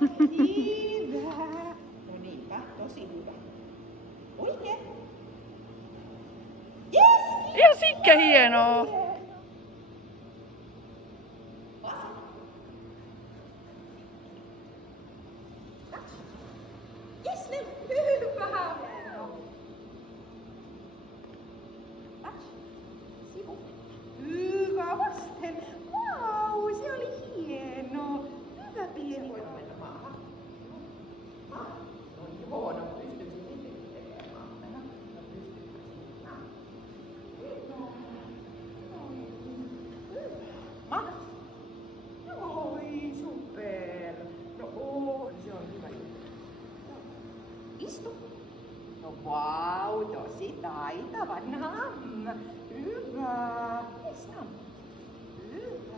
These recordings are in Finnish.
Hyvä. No niinpä, tosi hyvä. Oikein. Yes! Ihan sikkä hienoa. Yes, hyvä. Sivu. Hyvä vasten. Vau, se oli hieno. Hyvä pieni. Voit mennä maahan. No joo, no pystyisin sittenkin tekemään. Mennä. No pystyisin. Hyvä. Oi, super. No se on hyvä juttu. Istu. No vau, tosi taitava. Nam. Hyvä. Yes, nam. Hyvä.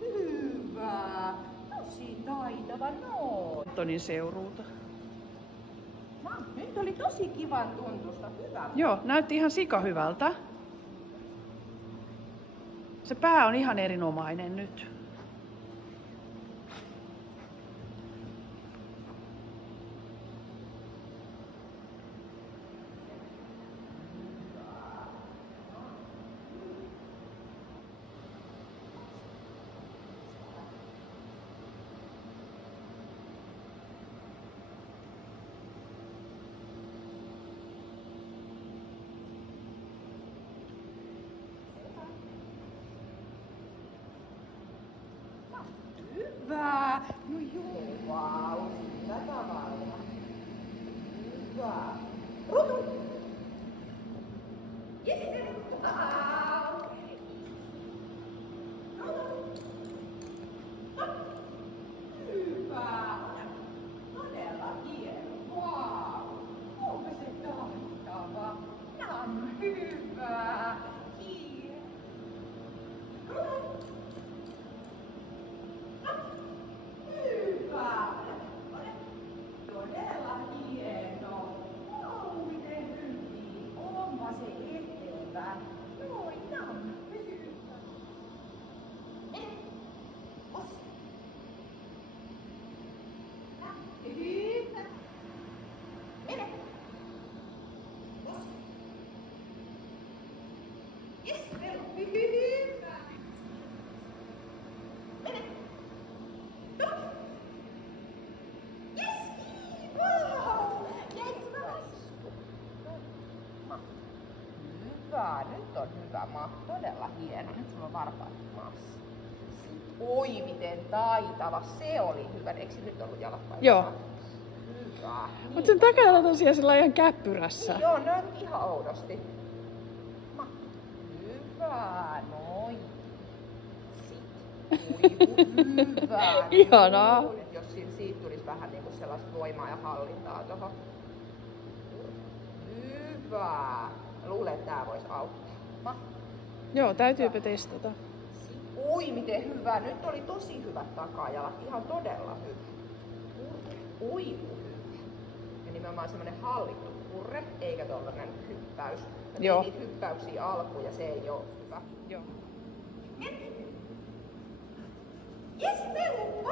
Hyvä. Tosi taitava. Noin. Antonin seuruuta. Nyt oli tosi kivan tuntusta. Hyvä. Joo, näytti ihan sika hyvältä. Se pää on ihan erinomainen nyt. Hyvä. No joo, vau. Sillä tavalla. Hyvä. Rutu. Yes. Vau. Rutu. Hyvä. Todella hieno. Vau. Onko se taitava? Nam. Hyvä. Hieno. Rutu. Hyvä! Todella hieno! Vau, miten hyvin! Onpa se etevä! Noin, nam! Hyvä! Os! Hyvä! Mene! Os! Yes, Velo! Hyvä! Mene! Hyvä, nyt on hyvä todella hieno. Nyt sulla on varpaat maassa. Oi miten taitava, se oli hyvä. Eikö se nyt ollut jalat vai? Joo. Hyvä. Mutta sen takana tosiaan sillä ihan käppyrässä. Niin, joo, no ihan oudosti. Hyvä, noin. Hyvä. Ihanaa. Nyt jos siitä tulisi vähän niinku sellaista voimaa ja hallintaa tohon. Hyvä. Luulen, että tää vois auttaa. Joo, täytyypä testata. Oi, miten hyvä. Nyt oli tosi hyvät takajalat. Ihan todella hyvä. Oi, hyvä. Ja nimenomaan semmonen hallittu purre, eikä tollanen hyppäys. Joo. Niitä hyppäyksiä alkuun ja se ei oo hyvä. Joo. Yes, Velu!